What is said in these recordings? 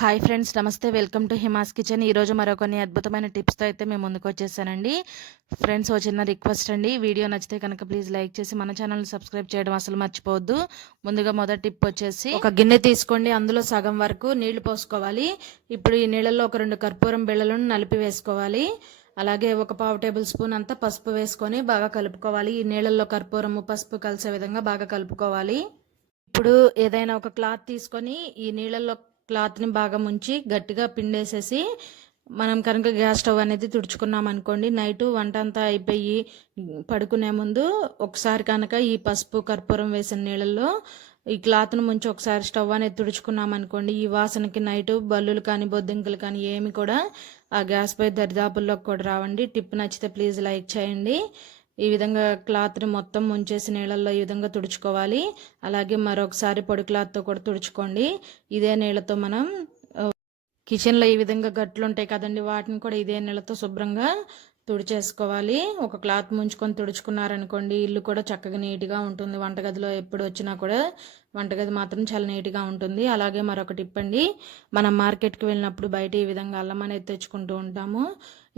hi friends నమస్తే welcome to Hima's kitchen ఈరోజు మరో కొన్ని అద్భుతమైన టిప్స్తో అయితే మేము ముందుకు వచ్చేసానండి ఫ్రెండ్స్ ఓ చిన్న రిక్వెస్ట్ అండి వీడియో నచ్చితే కనుక ప్లీజ్ లైక్ చేసి మన ఛానల్ని సబ్స్క్రైబ్ చేయడం అసలు మర్చిపోవద్దు ముందుగా మొదటి టిప్ వచ్చేసి ఒక గిన్నె తీసుకోండి అందులో సగం వరకు నీళ్లు పోసుకోవాలి ఇప్పుడు ఈ నీళ్ళల్లో ఒక రెండు కర్పూరం బిళ్ళలను నలిపి వేసుకోవాలి అలాగే ఒక పావు టేబుల్ స్పూన్ అంతా పసుపు వేసుకొని బాగా కలుపుకోవాలి ఈ నీళ్ళల్లో కర్పూరము పసుపు కలిసే విధంగా బాగా కలుపుకోవాలి ఇప్పుడు ఏదైనా ఒక క్లాత్ తీసుకొని ఈ నీళ్ళల్లో క్లాత్ని బాగా ముంచి గట్టిగా పిండేసేసి మనం కనుక గ్యాస్ స్టవ్ అనేది తుడుచుకున్నాం అనుకోండి నైట్ వంట అంతా అయిపోయి పడుకునే ముందు ఒకసారి కనుక ఈ పసుపు కర్పూరం వేసిన నీళ్ళల్లో ఈ క్లాత్ను ముంచి ఒకసారి స్టవ్ అనేది తుడుచుకున్నాం అనుకోండి ఈ వాసనకి నైట్ బల్లులు కానీ బొద్దింకలు కానీ ఏమి కూడా ఆ గ్యాస్ పై దరిదాపుల్లోకి కూడా రావండి టిప్ నచ్చితే ప్లీజ్ లైక్ చేయండి ఈ విధంగా క్లాత్ని మొత్తం ముంచేసి నీళ్ళల్లో ఈ విధంగా తుడుచుకోవాలి అలాగే మరొకసారి పొడి క్లాత్తో కూడా తుడుచుకోండి ఇదే నీళ్ళతో మనం కిచెన్లో ఈ విధంగా గట్లు ఉంటాయి కదండి వాటిని కూడా ఇదే నీళ్ళతో శుభ్రంగా తుడిచేసుకోవాలి ఒక క్లాత్ ముంచుకొని తుడుచుకున్నారనుకోండి ఇల్లు కూడా చక్కగా నీట్గా ఉంటుంది వంటగదిలో ఎప్పుడు వచ్చినా కూడా వంటగది మాత్రం చాలా నీట్గా ఉంటుంది అలాగే మరొక టిప్ అండి మనం మార్కెట్కి వెళ్ళినప్పుడు బయట ఈ విధంగా అల్లం అనేది తెచ్చుకుంటూ ఉంటాము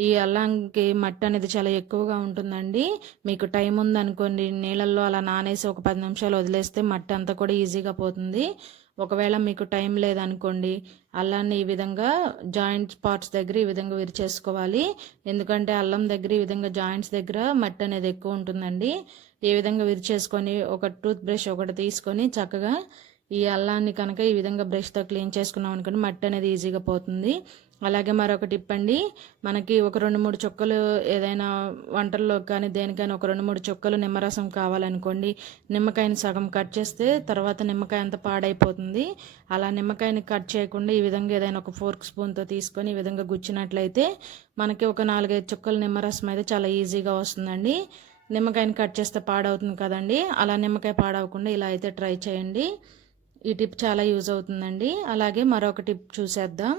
ఈ అల్లంకి మట్టి అనేది చాలా ఎక్కువగా ఉంటుందండి మీకు టైం ఉందనుకోండి నీళ్ళల్లో అలా నానేసి ఒక పది నిమిషాలు వదిలేస్తే మట్టి అంతా కూడా ఈజీగా పోతుంది ఒకవేళ మీకు టైం లేదనుకోండి అల్లాన్ని ఈ విధంగా జాయింట్ పార్ట్స్ దగ్గర ఈ విధంగా విరిచేసుకోవాలి ఎందుకంటే అల్లం దగ్గర ఈ విధంగా జాయింట్స్ దగ్గర మట్టి అనేది ఎక్కువ ఉంటుందండి ఈ విధంగా విరిచేసుకొని ఒక టూత్ బ్రష్ ఒకటి తీసుకొని చక్కగా ఈ అల్లాన్ని కనుక ఈ విధంగా బ్రష్తో క్లీన్ చేసుకున్నాం అనుకోండి మట్టి అనేది ఈజీగా పోతుంది అలాగే మరొక టిప్ అండి మనకి ఒక రెండు మూడు చుక్కలు ఏదైనా వంటల్లో కానీ దేనికైనా ఒక రెండు మూడు చుక్కలు నిమ్మరసం కావాలనుకోండి నిమ్మకాయని సగం కట్ చేస్తే తర్వాత నిమ్మకాయ అంతా పాడైపోతుంది అలా నిమ్మకాయని కట్ చేయకుండా ఈ విధంగా ఏదైనా ఒక ఫోర్క్ స్పూన్తో తీసుకొని ఈ విధంగా గుచ్చినట్లయితే మనకి ఒక నాలుగైదు చుక్కలు నిమ్మరసం అయితే చాలా ఈజీగా వస్తుందండి నిమ్మకాయని కట్ చేస్తే పాడవుతుంది కదండి అలా నిమ్మకాయ పాడవకుండా ఇలా అయితే ట్రై చేయండి ఈ టిప్ చాలా యూజ్ అవుతుందండి అలాగే మరొక టిప్ చూసేద్దాం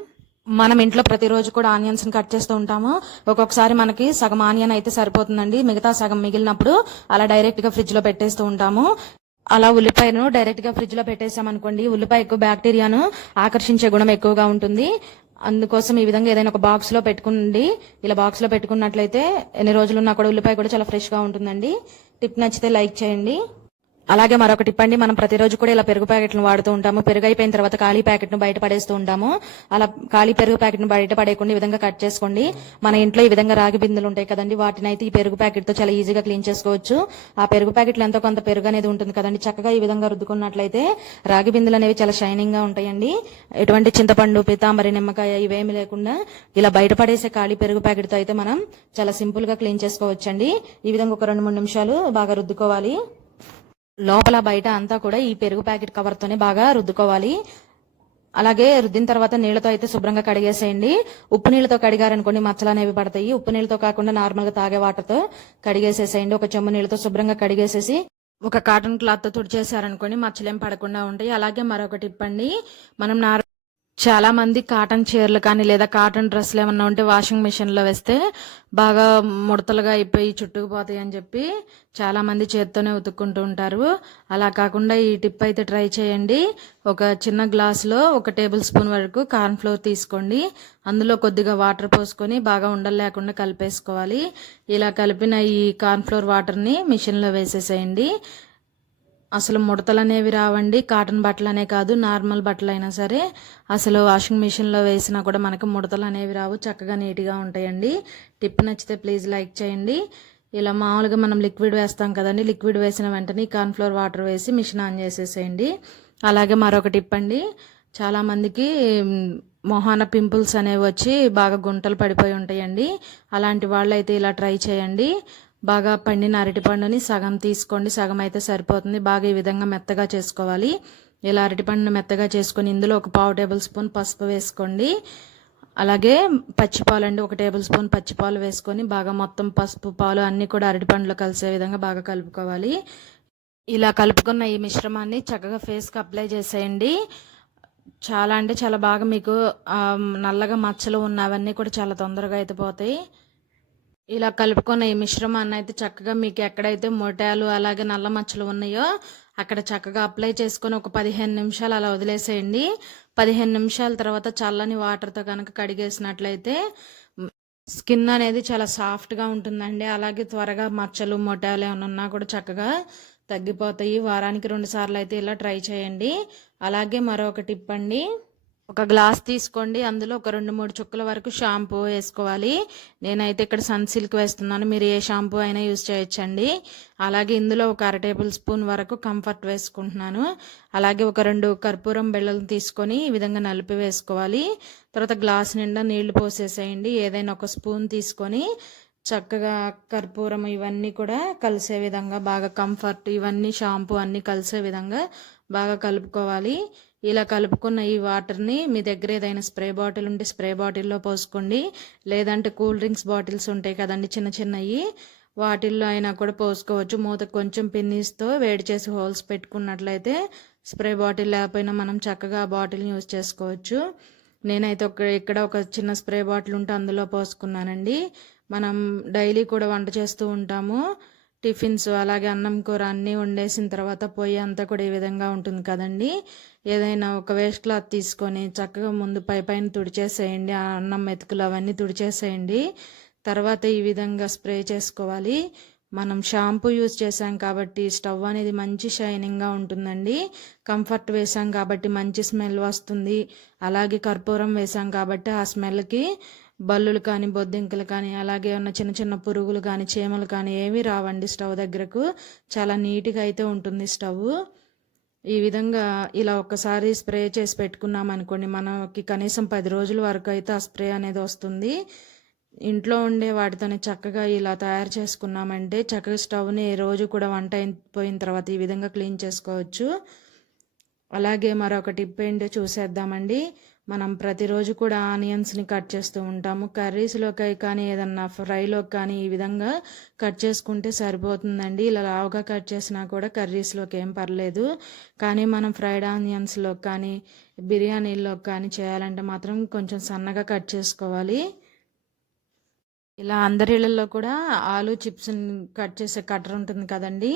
మనం ఇంట్లో ప్రతిరోజు కూడా ఆనియన్స్ని కట్ చేస్తూ ఉంటాము ఒక్కొక్కసారి మనకి సగం ఆనియన్ అయితే సరిపోతుందండి మిగతా సగం మిగిలినప్పుడు అలా డైరెక్ట్గా ఫ్రిడ్జ్లో పెట్టేస్తూ ఉంటాము అలా ఉల్లిపాయను డైరెక్ట్గా ఫ్రిడ్జ్లో పెట్టేసామనుకోండి ఉల్లిపాయకు బ్యాక్టీరియాను ఆకర్షించే గుణం ఎక్కువగా ఉంటుంది అందుకోసం ఈ విధంగా ఏదైనా ఒక బాక్స్లో పెట్టుకుండి ఇలా బాక్స్లో పెట్టుకున్నట్లయితే ఎన్ని రోజులు ఉన్నా కూడా ఉల్లిపాయ కూడా చాలా ఫ్రెష్గా ఉంటుందండి టిప్ నచ్చితే లైక్ చేయండి అలాగే మరొకటి ఇప్పండి మనం ప్రతిరోజు కూడా ఇలా పెరుగు ప్యాకెట్లు వాడుతూ ఉంటాము పెరుగు అయిపోయిన తర్వాత ఖాళీ ప్యాకెట్ను బయట పడేస్తూ ఉంటాము అలా ఖాళీ పెరుగు ప్యాకెట్ను బయట పడేయకుండా ఈ విధంగా కట్ చేసుకోండి మన ఇంట్లో ఈ విధంగా రాగి బిందులు ఉంటాయి కదండి వాటిని అయితే ఈ పెరుగు ప్యాకెట్తో చాలా ఈజీగా క్లీన్ చేసుకోవచ్చు ఆ పెరుగు ప్యాకెట్లు ఎంతో కొంత పెరుగు అనేది ఉంటుంది కదండి చక్కగా ఈ విధంగా రుద్దుకున్నట్లయితే రాగి బిందులు అనేవి చాలా షైనింగ్ గా ఉంటాయండి ఎటువంటి చింతపండు పితాంబరి నిమ్మకాయ ఇవేమి లేకుండా ఇలా బయట పడేసే ఖాళీ పెరుగు ప్యాకెట్తో అయితే మనం చాలా సింపుల్ గా క్లీన్ చేసుకోవచ్చండి ఈ విధంగా ఒక రెండు మూడు నిమిషాలు బాగా రుద్దుకోవాలి లోపల బయట అంతా కూడా ఈ పెరుగు ప్యాకెట్ కవర్ తోనే బాగా రుద్దుకోవాలి అలాగే రుద్దిన తర్వాత నీళ్లతో అయితే శుభ్రంగా కడిగేసేయండి ఉప్పు నీళ్ళతో కడిగారనుకోండి మచ్చలు అనేవి పడతాయి ఉప్పు నీళ్ళతో కాకుండా నార్మల్ గా తాగే వాటర్తో కడిగేసేసేయండి ఒక చెమ్ము నీళ్ళతో శుభ్రంగా కడిగేసేసి ఒక కాటన్ క్లాత్ తో తుడిచేసారనుకోండి మచ్చలేం పడకుండా ఉంటాయి అలాగే మరొకటి ఇప్పండి మనం నార్మల్ చాలామంది కాటన్ చీరలు కానీ లేదా కాటన్ డ్రెస్లు ఏమన్నా ఉంటే వాషింగ్ మిషన్లో వేస్తే బాగా ముడతలుగా అయిపోయి చుట్టుకుపోతాయి అని చెప్పి చాలామంది చేత్తోనే ఉతుక్కుంటూ ఉంటారు అలా కాకుండా ఈ టిప్ అయితే ట్రై చేయండి ఒక చిన్న గ్లాసులో ఒక టేబుల్ స్పూన్ వరకు కార్న్ఫ్లోర్ తీసుకోండి అందులో కొద్దిగా వాటర్ పోసుకొని బాగా ఉండలు లేకుండా కలిపేసుకోవాలి ఇలా కలిపిన ఈ కార్న్ఫ్లోర్ వాటర్ని మిషన్లో వేసేసేయండి అసలు ముడతలు అనేవి రావండి కాటన్ బట్టలు అనే కాదు నార్మల్ బట్టలు అయినా సరే అసలు వాషింగ్ మిషన్లో వేసినా కూడా మనకి ముడతలు అనేవి రావు చక్కగా నీట్గా ఉంటాయండి టిప్ నచ్చితే ప్లీజ్ లైక్ చేయండి ఇలా మామూలుగా మనం లిక్విడ్ వేస్తాం కదండి లిక్విడ్ వేసిన వెంటనే కార్న్ఫ్లోర్ వాటర్ వేసి మిషన్ ఆన్ చేసేసేయండి అలాగే మరొక టిప్ అండి చాలామందికి మొహాన పింపుల్స్ అనేవి వచ్చి బాగా గుంటలు పడిపోయి ఉంటాయండి అలాంటి వాళ్ళు అయితే ఇలా ట్రై చేయండి బాగా పండిన అరటిపండుని సగం తీసుకోండి సగం అయితే సరిపోతుంది బాగా ఈ విధంగా మెత్తగా చేసుకోవాలి ఇలా పండును మెత్తగా చేసుకొని ఇందులో ఒక పావు టేబుల్ స్పూన్ పసుపు వేసుకోండి అలాగే పచ్చిపాలు అండి ఒక టేబుల్ స్పూన్ పచ్చిపాలు వేసుకొని బాగా మొత్తం పసుపు పాలు అన్నీ కూడా అరటిపండులో కలిసే విధంగా బాగా కలుపుకోవాలి ఇలా కలుపుకున్న ఈ మిశ్రమాన్ని చక్కగా ఫేస్కి అప్లై చేసేయండి చాలా అంటే చాలా బాగా మీకు నల్లగా మచ్చలు ఉన్నవన్నీ కూడా చాలా తొందరగా అయితే పోతాయి ఇలా కలుపుకున్న ఈ మిశ్రమాన్ని అయితే చక్కగా మీకు ఎక్కడైతే మొటాలు అలాగే నల్ల మచ్చలు ఉన్నాయో అక్కడ చక్కగా అప్లై చేసుకొని ఒక పదిహేను నిమిషాలు అలా వదిలేసేయండి పదిహేను నిమిషాల తర్వాత చల్లని వాటర్తో కనుక కడిగేసినట్లయితే స్కిన్ అనేది చాలా సాఫ్ట్గా ఉంటుందండి అలాగే త్వరగా మచ్చలు మొటాలు ఏమైనా ఉన్నా కూడా చక్కగా తగ్గిపోతాయి వారానికి రెండు సార్లు అయితే ఇలా ట్రై చేయండి అలాగే మరొక టిప్ అండి ఒక గ్లాస్ తీసుకోండి అందులో ఒక రెండు మూడు చుక్కల వరకు షాంపూ వేసుకోవాలి నేనైతే ఇక్కడ సన్ సిల్క్ వేస్తున్నాను మీరు ఏ షాంపూ అయినా యూజ్ చేయొచ్చండి అలాగే ఇందులో ఒక అర టేబుల్ స్పూన్ వరకు కంఫర్ట్ వేసుకుంటున్నాను అలాగే ఒక రెండు కర్పూరం బెల్లలు తీసుకొని ఈ విధంగా నలిపి వేసుకోవాలి తర్వాత గ్లాస్ నిండా నీళ్లు పోసేసేయండి ఏదైనా ఒక స్పూన్ తీసుకొని చక్కగా కర్పూరం ఇవన్నీ కూడా కలిసే విధంగా బాగా కంఫర్ట్ ఇవన్నీ షాంపూ అన్నీ కలిసే విధంగా బాగా కలుపుకోవాలి ఇలా కలుపుకున్న ఈ వాటర్ని మీ దగ్గర ఏదైనా స్ప్రే బాటిల్ ఉంటే స్ప్రే బాటిల్లో పోసుకోండి లేదంటే కూల్ డ్రింక్స్ బాటిల్స్ ఉంటాయి కదండి చిన్న చిన్నవి వాటిల్లో అయినా కూడా పోసుకోవచ్చు మూత కొంచెం పిన్నీస్తో వేడి చేసి హోల్స్ పెట్టుకున్నట్లయితే స్ప్రే బాటిల్ లేకపోయినా మనం చక్కగా ఆ బాటిల్ని యూజ్ చేసుకోవచ్చు నేనైతే ఒక ఇక్కడ ఒక చిన్న స్ప్రే బాటిల్ ఉంటే అందులో పోసుకున్నానండి మనం డైలీ కూడా వంట చేస్తూ ఉంటాము టిఫిన్స్ అలాగే అన్నం కూర అన్నీ వండేసిన తర్వాత పొయ్యి అంతా కూడా ఈ విధంగా ఉంటుంది కదండి ఏదైనా ఒక వేస్ట్ క్లాత్ తీసుకొని చక్కగా ముందు పై పైన తుడిచేసేయండి అన్నం మెతుకులు అవన్నీ తుడిచేసేయండి తర్వాత ఈ విధంగా స్ప్రే చేసుకోవాలి మనం షాంపూ యూజ్ చేసాం కాబట్టి స్టవ్ అనేది మంచి షైనింగ్గా ఉంటుందండి కంఫర్ట్ వేసాం కాబట్టి మంచి స్మెల్ వస్తుంది అలాగే కర్పూరం వేసాం కాబట్టి ఆ స్మెల్కి బల్లులు కానీ బొద్దింకలు కానీ అలాగే ఉన్న చిన్న చిన్న పురుగులు కానీ చీమలు కానీ ఏమీ రావండి స్టవ్ దగ్గరకు చాలా నీట్గా అయితే ఉంటుంది స్టవ్ ఈ విధంగా ఇలా ఒక్కసారి స్ప్రే చేసి పెట్టుకున్నాం అనుకోండి మనకి కనీసం పది రోజుల వరకు అయితే ఆ స్ప్రే అనేది వస్తుంది ఇంట్లో ఉండే వాటితోనే చక్కగా ఇలా తయారు చేసుకున్నామంటే చక్కగా స్టవ్ని రోజు కూడా వంట అయిపోయిన తర్వాత ఈ విధంగా క్లీన్ చేసుకోవచ్చు అలాగే మరొక టిప్ ఏంటో చూసేద్దామండి మనం ప్రతిరోజు కూడా ఆనియన్స్ని కట్ చేస్తూ ఉంటాము కర్రీస్లోకి కానీ ఏదన్నా ఫ్రైలోకి కానీ ఈ విధంగా కట్ చేసుకుంటే సరిపోతుందండి ఇలా లావుగా కట్ చేసినా కూడా కర్రీస్లోకి ఏం పర్లేదు కానీ మనం ఫ్రైడ్ ఆనియన్స్లో కానీ బిర్యానీలో కానీ చేయాలంటే మాత్రం కొంచెం సన్నగా కట్ చేసుకోవాలి ఇలా అందరి ఇళ్ళల్లో కూడా ఆలు చిప్స్ని కట్ చేసే కట్టర్ ఉంటుంది కదండి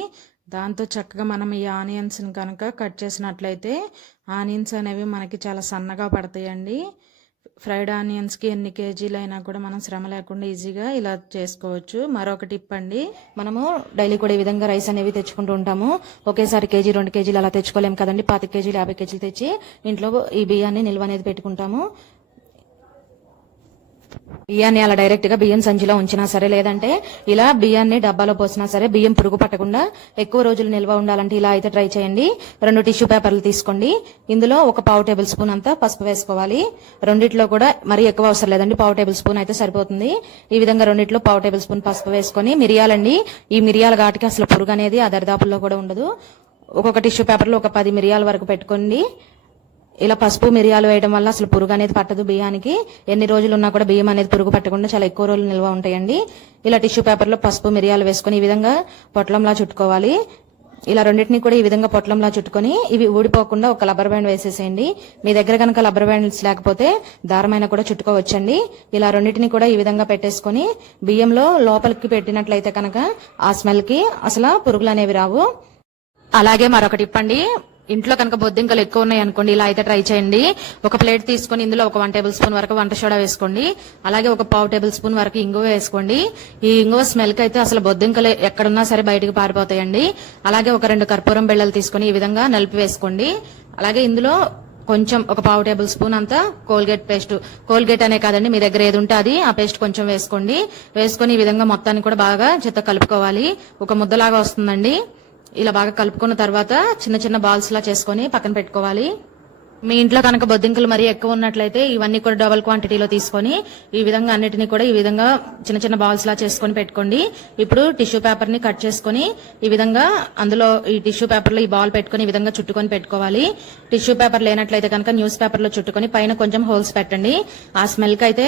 దాంతో చక్కగా మనం ఈ ఆనియన్స్ని కనుక కట్ చేసినట్లయితే ఆనియన్స్ అనేవి మనకి చాలా సన్నగా పడతాయండి ఫ్రైడ్ ఆనియన్స్కి ఎన్ని కేజీలు అయినా కూడా మనం శ్రమ లేకుండా ఈజీగా ఇలా చేసుకోవచ్చు మరొక టిప్ అండి మనము డైలీ కూడా ఈ విధంగా రైస్ అనేవి తెచ్చుకుంటూ ఉంటాము ఒకేసారి కేజీ రెండు కేజీలు అలా తెచ్చుకోలేము కదండి పాతి కేజీలు యాభై కేజీలు తెచ్చి ఇంట్లో ఈ బియ్యాన్ని నిల్వ అనేది పెట్టుకుంటాము బియ్యాన్ని అలా డైరెక్ట్ గా బియ్యం సంచిలో ఉంచినా సరే లేదంటే ఇలా బియ్యాన్ని డబ్బాలో పోసినా సరే బియ్యం పురుగు పట్టకుండా ఎక్కువ రోజులు నిల్వ ఉండాలంటే ఇలా అయితే ట్రై చేయండి రెండు టిష్యూ పేపర్లు తీసుకోండి ఇందులో ఒక పావు టేబుల్ స్పూన్ అంతా పసుపు వేసుకోవాలి రెండిట్లో కూడా మరీ ఎక్కువ అవసరం లేదండి పావు టేబుల్ స్పూన్ అయితే సరిపోతుంది ఈ విధంగా రెండిట్లో పావు టేబుల్ స్పూన్ పసుపు వేసుకుని మిరియాలండి ఈ మిరియాల ఘాటికి అసలు పురుగు అనేది ఆ కూడా ఉండదు ఒక్కొక్క టిష్యూ పేపర్లో ఒక పది మిరియాల వరకు పెట్టుకోండి ఇలా పసుపు మిరియాలు వేయడం వల్ల అసలు పురుగు అనేది పట్టదు బియ్యానికి ఎన్ని రోజులు ఉన్నా కూడా బియ్యం అనేది పురుగు పట్టకుండా చాలా ఎక్కువ రోజులు నిల్వ ఉంటాయండి ఇలా టిష్యూ పేపర్లో పసుపు మిరియాలు వేసుకుని ఈ విధంగా పొట్లంలా చుట్టుకోవాలి ఇలా రెండింటిని కూడా ఈ విధంగా పొట్లంలా చుట్టుకొని ఇవి ఊడిపోకుండా ఒక లబ్బర్ బ్యాండ్ వేసేసేయండి మీ దగ్గర కనుక లబ్బర్ బ్యాండ్స్ లేకపోతే దారమైన కూడా చుట్టుకోవచ్చండి ఇలా రెండింటినీ కూడా ఈ విధంగా పెట్టేసుకొని బియ్యంలో లోపలికి పెట్టినట్లయితే కనుక ఆ స్మెల్కి అసలు పురుగులు అనేవి రావు అలాగే మరొకటి ఇప్పండి ఇంట్లో కనుక బొద్దింకలు ఎక్కువ ఉన్నాయి అనుకోండి ఇలా అయితే ట్రై చేయండి ఒక ప్లేట్ తీసుకుని ఇందులో ఒక వన్ టేబుల్ స్పూన్ వరకు వంట సోడా వేసుకోండి అలాగే ఒక పావు టేబుల్ స్పూన్ వరకు ఇంగువ వేసుకోండి ఈ ఇంగువ స్మెల్కి అయితే అసలు బొద్దింకలు ఎక్కడున్నా సరే బయటకు పారిపోతాయండి అలాగే ఒక రెండు కర్పూరం బిళ్ళలు తీసుకుని ఈ విధంగా నలిపి వేసుకోండి అలాగే ఇందులో కొంచెం ఒక పావు టేబుల్ స్పూన్ అంతా కోల్గేట్ పేస్ట్ కోల్గేట్ అనే కాదండి మీ దగ్గర ఏది ఉంటే అది ఆ పేస్ట్ కొంచెం వేసుకోండి వేసుకుని ఈ విధంగా మొత్తాన్ని కూడా బాగా చెత్త కలుపుకోవాలి ఒక ముద్దలాగా వస్తుందండి ఇలా బాగా కలుపుకున్న తర్వాత చిన్న చిన్న బాల్స్ లా చేసుకొని పక్కన పెట్టుకోవాలి మీ ఇంట్లో కనుక బొద్దింకలు మరీ ఎక్కువ ఉన్నట్లయితే ఇవన్నీ కూడా డబల్ క్వాంటిటీలో తీసుకొని ఈ విధంగా అన్నిటినీ కూడా ఈ విధంగా చిన్న చిన్న బాల్స్ లా చేసుకొని పెట్టుకోండి ఇప్పుడు టిష్యూ పేపర్ ని కట్ చేసుకొని ఈ విధంగా అందులో ఈ టిష్యూ పేపర్ లో ఈ బాల్ పెట్టుకుని ఈ విధంగా చుట్టుకొని పెట్టుకోవాలి టిష్యూ పేపర్ లేనట్లయితే కనుక న్యూస్ పేపర్ లో చుట్టుకొని పైన కొంచెం హోల్స్ పెట్టండి ఆ స్మెల్ కి అయితే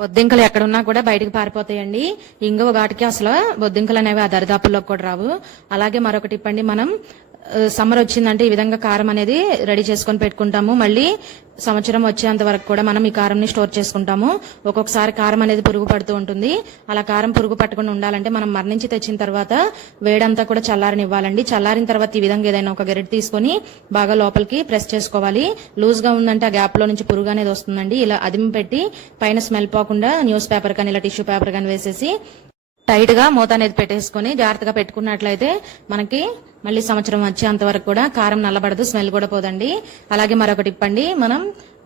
బొద్దింకలు ఎక్కడున్నా కూడా బయటకు పారిపోతాయండి ఇంగవ ఘాటికి అసలు బొద్దింకలు అనేవి ఆ దరిదాపుల్లోకి కూడా రావు అలాగే మరొకటి ఇప్పండి మనం సమ్మర్ వచ్చిందంటే ఈ విధంగా కారం అనేది రెడీ చేసుకొని పెట్టుకుంటాము మళ్ళీ సంవత్సరం వచ్చేంత వరకు కూడా మనం ఈ కారంని స్టోర్ చేసుకుంటాము ఒక్కొక్కసారి కారం అనేది పురుగు పడుతూ ఉంటుంది అలా కారం పురుగు పట్టకుండా ఉండాలంటే మనం మరణించి తెచ్చిన తర్వాత వేడంతా కూడా చల్లారని ఇవ్వాలండి చల్లారిన తర్వాత ఈ విధంగా ఏదైనా ఒక గెరెట్ తీసుకొని బాగా లోపలికి ప్రెస్ చేసుకోవాలి లూజ్ గా ఉందంటే ఆ గ్యాప్ లో నుంచి పురుగు అనేది వస్తుందండి ఇలా అదిమి పెట్టి పైన స్మెల్ పోకుండా న్యూస్ పేపర్ కానీ ఇలా టిష్యూ పేపర్ కానీ వేసేసి టైట్ గా మూత అనేది పెట్టేసుకుని జాగ్రత్తగా పెట్టుకున్నట్లయితే మనకి మళ్ళీ సంవత్సరం వచ్చేంత వరకు కూడా కారం నల్లబడదు స్మెల్ కూడా పోదండి అలాగే మరొకటి ఇప్పండి మనం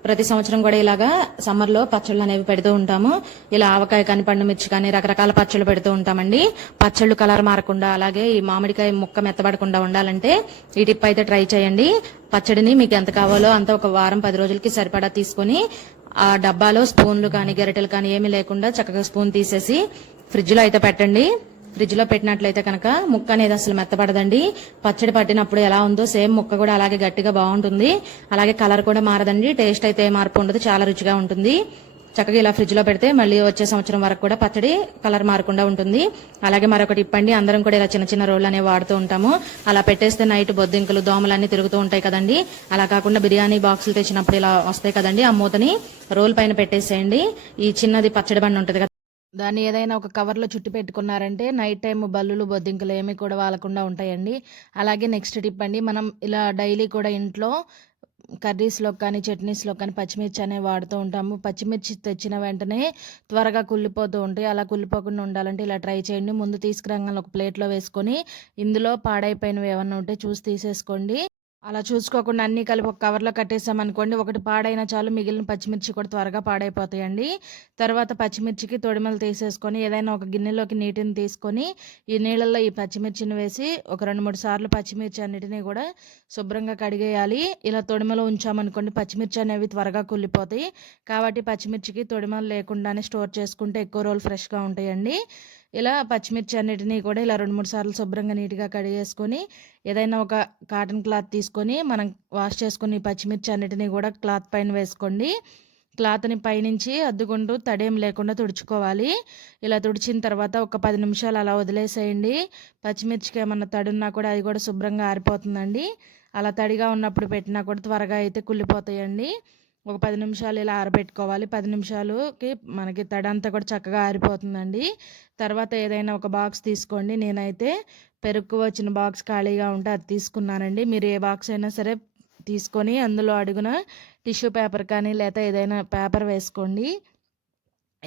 ప్రతి సంవత్సరం కూడా ఇలాగా సమ్మర్ లో పచ్చళ్ళు అనేవి పెడుతూ ఉంటాము ఇలా ఆవకాయ కానీ పండు మిర్చి కానీ రకరకాల పచ్చళ్ళు పెడుతూ ఉంటామండి పచ్చళ్ళు కలర్ మారకుండా అలాగే ఈ మామిడికాయ ముక్క మెత్తబడకుండా ఉండాలంటే ఈ టిప్ అయితే ట్రై చేయండి పచ్చడిని మీకు ఎంత కావాలో అంత ఒక వారం పది రోజులకి సరిపడా తీసుకుని ఆ డబ్బాలో స్పూన్లు కానీ గరిటెలు కానీ ఏమీ లేకుండా చక్కగా స్పూన్ తీసేసి ఫ్రిడ్జ్ లో అయితే పెట్టండి ఫ్రిడ్జ్ లో పెట్టినట్లయితే కనుక ముక్క అనేది అసలు మెత్తపడదండి పచ్చడి పట్టినప్పుడు ఎలా ఉందో సేమ్ ముక్క కూడా అలాగే గట్టిగా బాగుంటుంది అలాగే కలర్ కూడా మారదండి టేస్ట్ అయితే మార్పు ఉండదు చాలా రుచిగా ఉంటుంది చక్కగా ఇలా ఫ్రిడ్జ్ లో పెడితే మళ్ళీ వచ్చే సంవత్సరం వరకు కూడా పచ్చడి కలర్ మారకుండా ఉంటుంది అలాగే మరొకటి ఇప్పండి అందరం కూడా ఇలా చిన్న చిన్న రోళ్ళు అనేవి వాడుతూ ఉంటాము అలా పెట్టేస్తే నైట్ బొద్దింకలు దోమలు అన్ని తిరుగుతూ ఉంటాయి కదండి అలా కాకుండా బిర్యానీ బాక్సులు తెచ్చినప్పుడు ఇలా వస్తాయి కదండి ఆ మూతని రోల్ పైన పెట్టేసేయండి ఈ చిన్నది పచ్చడి బండి ఉంటుంది దాన్ని ఏదైనా ఒక కవర్లో చుట్టి పెట్టుకున్నారంటే నైట్ టైం బల్లులు బొద్దింకలు ఏమీ కూడా వాలకుండా ఉంటాయండి అలాగే నెక్స్ట్ టిప్ అండి మనం ఇలా డైలీ కూడా ఇంట్లో కర్రీస్లో కానీ చట్నీస్లో కానీ పచ్చిమిర్చి అనేవి వాడుతూ ఉంటాము పచ్చిమిర్చి తెచ్చిన వెంటనే త్వరగా కుళ్ళిపోతూ ఉంటాయి అలా కుళ్ళిపోకుండా ఉండాలంటే ఇలా ట్రై చేయండి ముందు తీసుకురాగానే ఒక ప్లేట్లో వేసుకొని ఇందులో పాడైపోయినవి ఏమన్నా ఉంటే చూసి తీసేసుకోండి అలా చూసుకోకుండా అన్నీ కలిపి ఒక కవర్లో కట్టేసామనుకోండి ఒకటి పాడైనా చాలు మిగిలిన పచ్చిమిర్చి కూడా త్వరగా పాడైపోతాయండి తర్వాత పచ్చిమిర్చికి తొడిమలు తీసేసుకొని ఏదైనా ఒక గిన్నెలోకి నీటిని తీసుకొని ఈ నీళ్ళల్లో ఈ పచ్చిమిర్చిని వేసి ఒక రెండు మూడు సార్లు పచ్చిమిర్చి అన్నిటినీ కూడా శుభ్రంగా కడిగేయాలి ఇలా తొడిమలు ఉంచామనుకోండి పచ్చిమిర్చి అనేవి త్వరగా కుళ్ళిపోతాయి కాబట్టి పచ్చిమిర్చికి తొడిమలు లేకుండానే స్టోర్ చేసుకుంటే ఎక్కువ రోజులు ఫ్రెష్గా ఉంటాయండి ఇలా పచ్చిమిర్చి అన్నిటినీ కూడా ఇలా రెండు మూడు సార్లు శుభ్రంగా నీట్గా కడిగేసుకొని ఏదైనా ఒక కాటన్ క్లాత్ తీసుకొని మనం వాష్ చేసుకుని పచ్చిమిర్చి అన్నిటినీ కూడా క్లాత్ పైన వేసుకోండి క్లాత్ని పైనుంచి అద్దుకుంటూ తడేం లేకుండా తుడుచుకోవాలి ఇలా తుడిచిన తర్వాత ఒక పది నిమిషాలు అలా వదిలేసేయండి పచ్చిమిర్చికి ఏమన్నా తడున్నా కూడా అది కూడా శుభ్రంగా ఆరిపోతుందండి అలా తడిగా ఉన్నప్పుడు పెట్టినా కూడా త్వరగా అయితే కుళ్ళిపోతాయండి ఒక పది నిమిషాలు ఇలా ఆరబెట్టుకోవాలి పది నిమిషాలుకి మనకి తడంతా కూడా చక్కగా ఆరిపోతుందండి తర్వాత ఏదైనా ఒక బాక్స్ తీసుకోండి నేనైతే పెరుగు వచ్చిన బాక్స్ ఖాళీగా ఉంటే అది తీసుకున్నానండి మీరు ఏ బాక్స్ అయినా సరే తీసుకొని అందులో అడుగున టిష్యూ పేపర్ కానీ లేదా ఏదైనా పేపర్ వేసుకోండి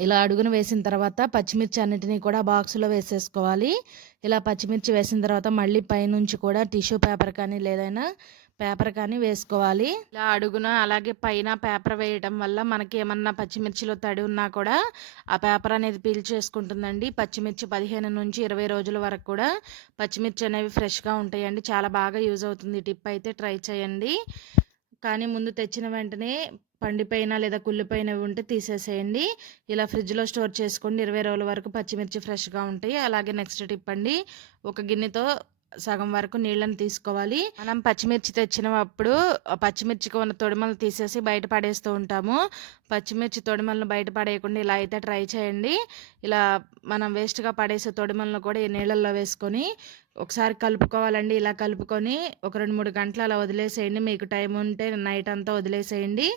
ఇలా అడుగున వేసిన తర్వాత పచ్చిమిర్చి అన్నిటినీ కూడా బాక్సులో వేసేసుకోవాలి ఇలా పచ్చిమిర్చి వేసిన తర్వాత మళ్ళీ పైనుంచి కూడా టిష్యూ పేపర్ కానీ లేదైనా పేపర్ కానీ వేసుకోవాలి ఇలా అడుగున అలాగే పైన పేపర్ వేయటం వల్ల మనకి ఏమన్నా పచ్చిమిర్చిలో తడి ఉన్నా కూడా ఆ పేపర్ అనేది పీల్చేసుకుంటుందండి పచ్చిమిర్చి పదిహేను నుంచి ఇరవై రోజుల వరకు కూడా పచ్చిమిర్చి అనేవి ఫ్రెష్గా ఉంటాయండి చాలా బాగా యూజ్ అవుతుంది టిప్ అయితే ట్రై చేయండి కానీ ముందు తెచ్చిన వెంటనే పండిపైన లేదా కుళ్ళిపోయిన ఉంటే తీసేసేయండి ఇలా ఫ్రిడ్జ్లో స్టోర్ చేసుకోండి ఇరవై రోజుల వరకు పచ్చిమిర్చి ఫ్రెష్గా ఉంటాయి అలాగే నెక్స్ట్ టిప్ అండి ఒక గిన్నెతో సగం వరకు నీళ్ళని తీసుకోవాలి మనం పచ్చిమిర్చి తెచ్చినప్పుడు పచ్చిమిర్చికి ఉన్న తొడిమలు తీసేసి బయట పడేస్తూ ఉంటాము పచ్చిమిర్చి తొడిమలను బయట పడేయకుండా ఇలా అయితే ట్రై చేయండి ఇలా మనం వేస్ట్గా పడేసే తొడిమలను కూడా ఈ నీళ్ళల్లో వేసుకొని ఒకసారి కలుపుకోవాలండి ఇలా కలుపుకొని ఒక రెండు మూడు గంటలు అలా వదిలేసేయండి మీకు టైం ఉంటే నైట్ అంతా వదిలేసేయండి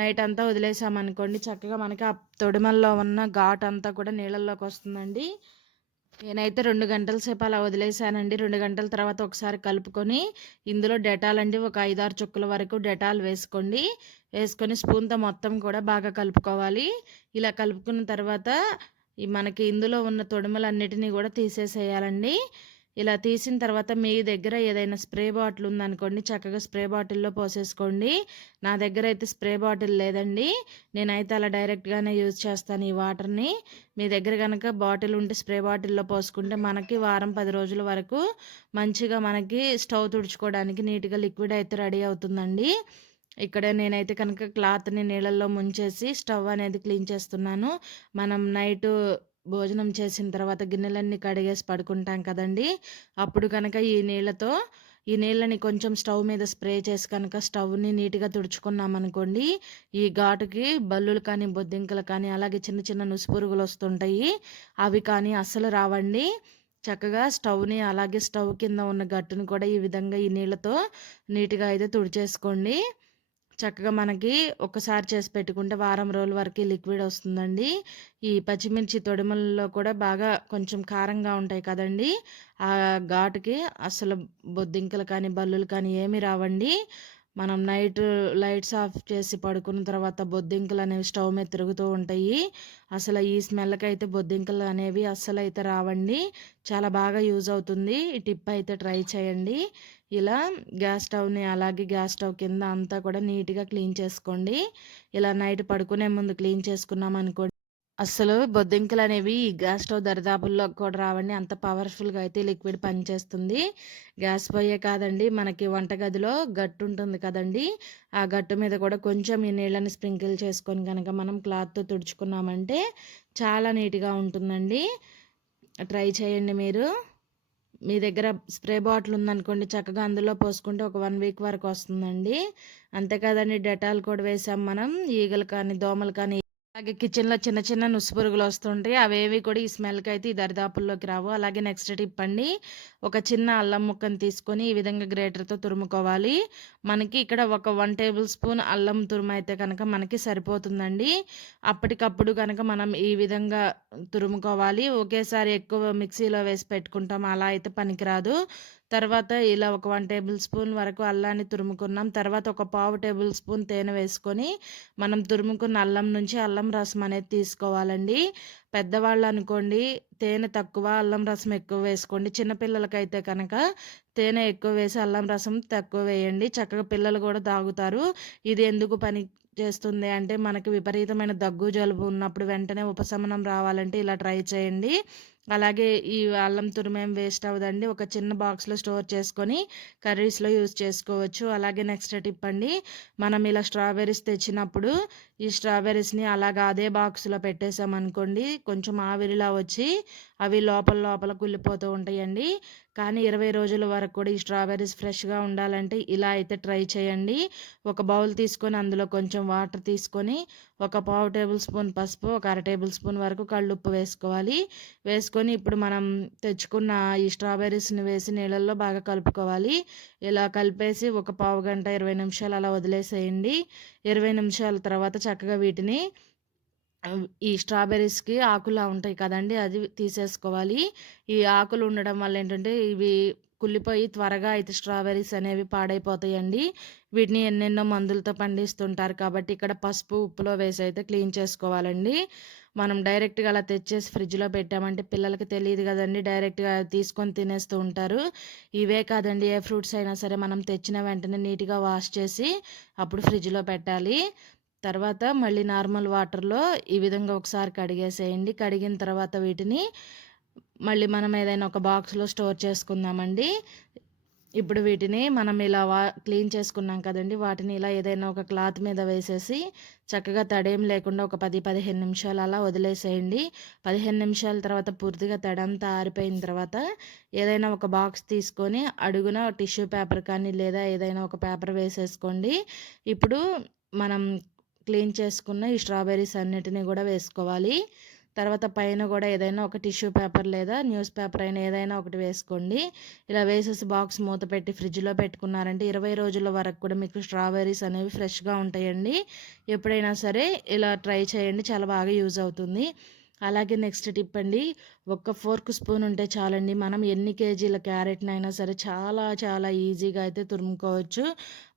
నైట్ అంతా వదిలేసామనుకోండి చక్కగా మనకి ఆ తొడిమల్లో ఉన్న ఘాట్ అంతా కూడా నీళ్ళల్లోకి వస్తుందండి నేనైతే రెండు గంటల సేపు అలా వదిలేసానండి రెండు గంటల తర్వాత ఒకసారి కలుపుకొని ఇందులో డెటాల్ అండి ఒక ఐదారు చుక్కల వరకు డెటాల్ వేసుకోండి వేసుకొని స్పూన్తో మొత్తం కూడా బాగా కలుపుకోవాలి ఇలా కలుపుకున్న తర్వాత మనకి ఇందులో ఉన్న తొడుమలన్నిటినీ కూడా తీసేసేయాలండి ఇలా తీసిన తర్వాత మీ దగ్గర ఏదైనా స్ప్రే బాటిల్ ఉందనుకోండి చక్కగా స్ప్రే బాటిల్లో పోసేసుకోండి నా దగ్గర అయితే స్ప్రే బాటిల్ లేదండి నేనైతే అలా డైరెక్ట్గానే యూజ్ చేస్తాను ఈ వాటర్ని మీ దగ్గర కనుక బాటిల్ ఉంటే స్ప్రే బాటిల్లో పోసుకుంటే మనకి వారం పది రోజుల వరకు మంచిగా మనకి స్టవ్ తుడుచుకోవడానికి నీట్గా లిక్విడ్ అయితే రెడీ అవుతుందండి ఇక్కడ నేనైతే కనుక క్లాత్ని నీళ్ళల్లో ముంచేసి స్టవ్ అనేది క్లీన్ చేస్తున్నాను మనం నైటు భోజనం చేసిన తర్వాత గిన్నెలన్నీ కడిగేసి పడుకుంటాం కదండి అప్పుడు కనుక ఈ నీళ్ళతో ఈ నీళ్ళని కొంచెం స్టవ్ మీద స్ప్రే చేసి కనుక స్టవ్ని నీట్గా తుడుచుకున్నాం అనుకోండి ఈ ఘాటుకి బల్లులు కానీ బొద్దింకలు కానీ అలాగే చిన్న చిన్న నుసుపురుగులు వస్తుంటాయి అవి కానీ అస్సలు రావండి చక్కగా స్టవ్ని అలాగే స్టవ్ కింద ఉన్న గట్టును కూడా ఈ విధంగా ఈ నీళ్ళతో నీట్గా అయితే తుడిచేసుకోండి చక్కగా మనకి ఒకసారి చేసి పెట్టుకుంటే వారం రోజుల వరకు లిక్విడ్ వస్తుందండి ఈ పచ్చిమిర్చి తొడిమల్లో కూడా బాగా కొంచెం కారంగా ఉంటాయి కదండి ఆ ఘాటుకి అసలు బొద్దింకలు కానీ బల్లులు కానీ ఏమి రావండి మనం నైట్ లైట్స్ ఆఫ్ చేసి పడుకున్న తర్వాత బొద్దింకలు అనేవి స్టవ్ మీద తిరుగుతూ ఉంటాయి అసలు ఈ స్మెల్కి అయితే బొద్దింకలు అనేవి అస్సలు అయితే రావండి చాలా బాగా యూజ్ అవుతుంది ఈ టిప్ అయితే ట్రై చేయండి ఇలా గ్యాస్ స్టవ్ని అలాగే గ్యాస్ స్టవ్ కింద అంతా కూడా నీట్గా క్లీన్ చేసుకోండి ఇలా నైట్ పడుకునే ముందు క్లీన్ చేసుకున్నాం అనుకోండి అసలు బొద్దింకలు అనేవి ఈ గ్యాస్ స్టవ్ దరిదాపుల్లో కూడా రావండి అంత పవర్ఫుల్గా అయితే లిక్విడ్ పనిచేస్తుంది గ్యాస్ పొయ్యే కాదండి మనకి వంటగదిలో గట్టు ఉంటుంది కదండి ఆ గట్టు మీద కూడా కొంచెం ఈ నీళ్ళని స్ప్రింకిల్ చేసుకొని కనుక మనం క్లాత్తో తుడుచుకున్నామంటే చాలా నీట్గా ఉంటుందండి ట్రై చేయండి మీరు మీ దగ్గర స్ప్రే బాటిల్ ఉందనుకోండి చక్కగా అందులో పోసుకుంటే ఒక వన్ వీక్ వరకు వస్తుందండి అంతేకాదండి డెటాల్ కూడా వేసాం మనం ఈగలు కానీ దోమలు కానీ అలాగే కిచెన్లో చిన్న చిన్న నుసు పురుగులు వస్తుంటాయి అవేవి కూడా ఈ స్మెల్కి అయితే ఈ దరిదాపుల్లోకి రావు అలాగే నెక్స్ట్ టిప్ అండి ఒక చిన్న అల్లం ముక్కను తీసుకొని ఈ విధంగా గ్రేటర్తో తురుముకోవాలి మనకి ఇక్కడ ఒక వన్ టేబుల్ స్పూన్ అల్లం తురుము అయితే కనుక మనకి సరిపోతుందండి అప్పటికప్పుడు కనుక మనం ఈ విధంగా తురుముకోవాలి ఒకేసారి ఎక్కువ మిక్సీలో వేసి పెట్టుకుంటాం అలా అయితే పనికిరాదు తర్వాత ఇలా ఒక వన్ టేబుల్ స్పూన్ వరకు అల్లాన్ని తురుముకున్నాం తర్వాత ఒక పావు టేబుల్ స్పూన్ తేనె వేసుకొని మనం తురుముకున్న అల్లం నుంచి అల్లం రసం అనేది తీసుకోవాలండి పెద్దవాళ్ళు అనుకోండి తేనె తక్కువ అల్లం రసం ఎక్కువ వేసుకోండి చిన్నపిల్లలకైతే కనుక తేనె ఎక్కువ వేసి అల్లం రసం తక్కువ వేయండి చక్కగా పిల్లలు కూడా తాగుతారు ఇది ఎందుకు పని చేస్తుంది అంటే మనకి విపరీతమైన దగ్గు జలుబు ఉన్నప్పుడు వెంటనే ఉపశమనం రావాలంటే ఇలా ట్రై చేయండి అలాగే ఈ అల్లం తురిమేం వేస్ట్ అవ్వదండి ఒక చిన్న బాక్స్లో స్టోర్ చేసుకొని కర్రీస్లో యూజ్ చేసుకోవచ్చు అలాగే నెక్స్ట్ టిప్ అండి మనం ఇలా స్ట్రాబెర్రీస్ తెచ్చినప్పుడు ఈ స్ట్రాబెర్రీస్ని అలాగా అదే బాక్స్లో పెట్టేసామనుకోండి కొంచెం ఆవిరిలా వచ్చి అవి లోపల లోపల కుళ్ళిపోతూ ఉంటాయండి కానీ ఇరవై రోజుల వరకు కూడా ఈ స్ట్రాబెర్రీస్ ఫ్రెష్గా ఉండాలంటే ఇలా అయితే ట్రై చేయండి ఒక బౌల్ తీసుకొని అందులో కొంచెం వాటర్ తీసుకొని ఒక పావు టేబుల్ స్పూన్ పసుపు ఒక అర టేబుల్ స్పూన్ వరకు కళ్ళుప్పు వేసుకోవాలి వేసుకొని ఇప్పుడు మనం తెచ్చుకున్న ఈ స్ట్రాబెర్రీస్ని వేసి నీళ్ళల్లో బాగా కలుపుకోవాలి ఇలా కలిపేసి ఒక పావు గంట ఇరవై నిమిషాలు అలా వదిలేసేయండి ఇరవై నిమిషాల తర్వాత చక్కగా వీటిని ఈ స్ట్రాబెర్రీస్కి ఆకులా ఉంటాయి కదండి అది తీసేసుకోవాలి ఈ ఆకులు ఉండడం వల్ల ఏంటంటే ఇవి కుళ్ళిపోయి త్వరగా అయితే స్ట్రాబెర్రీస్ అనేవి పాడైపోతాయండి వీటిని ఎన్నెన్నో మందులతో పండిస్తుంటారు కాబట్టి ఇక్కడ పసుపు ఉప్పులో వేసి అయితే క్లీన్ చేసుకోవాలండి మనం డైరెక్ట్గా అలా తెచ్చేసి ఫ్రిడ్జ్లో పెట్టామంటే పిల్లలకి తెలియదు కదండి డైరెక్ట్గా తీసుకొని తినేస్తూ ఉంటారు ఇవే కాదండి ఏ ఫ్రూట్స్ అయినా సరే మనం తెచ్చిన వెంటనే నీట్గా వాష్ చేసి అప్పుడు ఫ్రిడ్జ్లో పెట్టాలి తర్వాత మళ్ళీ నార్మల్ వాటర్లో ఈ విధంగా ఒకసారి కడిగేసేయండి కడిగిన తర్వాత వీటిని మళ్ళీ మనం ఏదైనా ఒక బాక్స్లో స్టోర్ చేసుకుందామండి ఇప్పుడు వీటిని మనం ఇలా వా క్లీన్ చేసుకున్నాం కదండి వాటిని ఇలా ఏదైనా ఒక క్లాత్ మీద వేసేసి చక్కగా తడేం లేకుండా ఒక పది పదిహేను నిమిషాలు అలా వదిలేసేయండి పదిహేను నిమిషాల తర్వాత పూర్తిగా తడంతా ఆరిపోయిన తర్వాత ఏదైనా ఒక బాక్స్ తీసుకొని అడుగున టిష్యూ పేపర్ కానీ లేదా ఏదైనా ఒక పేపర్ వేసేసుకోండి ఇప్పుడు మనం క్లీన్ చేసుకున్న ఈ స్ట్రాబెర్రీస్ అన్నిటినీ కూడా వేసుకోవాలి తర్వాత పైన కూడా ఏదైనా ఒక టిష్యూ పేపర్ లేదా న్యూస్ పేపర్ అయినా ఏదైనా ఒకటి వేసుకోండి ఇలా వేసేసి బాక్స్ మూత పెట్టి ఫ్రిడ్జ్లో పెట్టుకున్నారంటే ఇరవై రోజుల వరకు కూడా మీకు స్ట్రాబెర్రీస్ అనేవి ఫ్రెష్గా ఉంటాయండి ఎప్పుడైనా సరే ఇలా ట్రై చేయండి చాలా బాగా యూజ్ అవుతుంది అలాగే నెక్స్ట్ టిప్ అండి ఒక్క ఫోర్క్ స్పూన్ ఉంటే చాలండి మనం ఎన్ని కేజీల క్యారెట్నైనా సరే చాలా చాలా ఈజీగా అయితే తురుముకోవచ్చు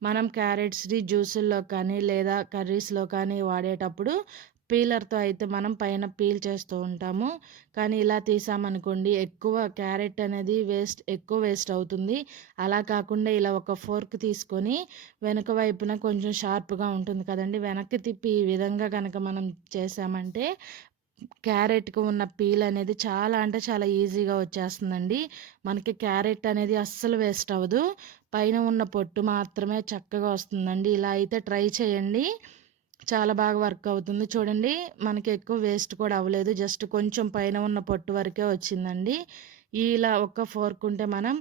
మనం క్యారెట్స్ని జ్యూసుల్లో కానీ లేదా కర్రీస్లో కానీ వాడేటప్పుడు పీలర్తో అయితే మనం పైన పీల్ చేస్తూ ఉంటాము కానీ ఇలా తీసామనుకోండి ఎక్కువ క్యారెట్ అనేది వేస్ట్ ఎక్కువ వేస్ట్ అవుతుంది అలా కాకుండా ఇలా ఒక ఫోర్క్ తీసుకొని వెనుక వైపున కొంచెం షార్ప్గా ఉంటుంది కదండి వెనక్కి తిప్పి ఈ విధంగా కనుక మనం చేసామంటే క్యారెట్కి ఉన్న పీల్ అనేది చాలా అంటే చాలా ఈజీగా వచ్చేస్తుందండి మనకి క్యారెట్ అనేది అస్సలు వేస్ట్ అవ్వదు పైన ఉన్న పొట్టు మాత్రమే చక్కగా వస్తుందండి ఇలా అయితే ట్రై చేయండి చాలా బాగా వర్క్ అవుతుంది చూడండి మనకి ఎక్కువ వేస్ట్ కూడా అవ్వలేదు జస్ట్ కొంచెం పైన ఉన్న పొట్టు వరకే వచ్చిందండి ఇలా ఒక్క ఫోర్క్ ఉంటే మనం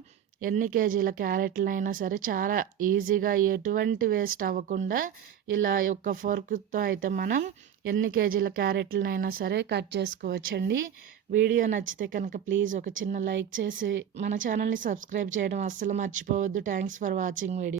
ఎన్ని కేజీల క్యారెట్లు అయినా సరే చాలా ఈజీగా ఎటువంటి వేస్ట్ అవ్వకుండా ఇలా యొక్క ఫోర్క్తో అయితే మనం ఎన్ని కేజీల క్యారెట్లనైనా సరే కట్ చేసుకోవచ్చండి వీడియో నచ్చితే కనుక ప్లీజ్ ఒక చిన్న లైక్ చేసి మన ఛానల్ని సబ్స్క్రైబ్ చేయడం అస్సలు మర్చిపోవద్దు థ్యాంక్స్ ఫర్ వాచింగ్ వీడియో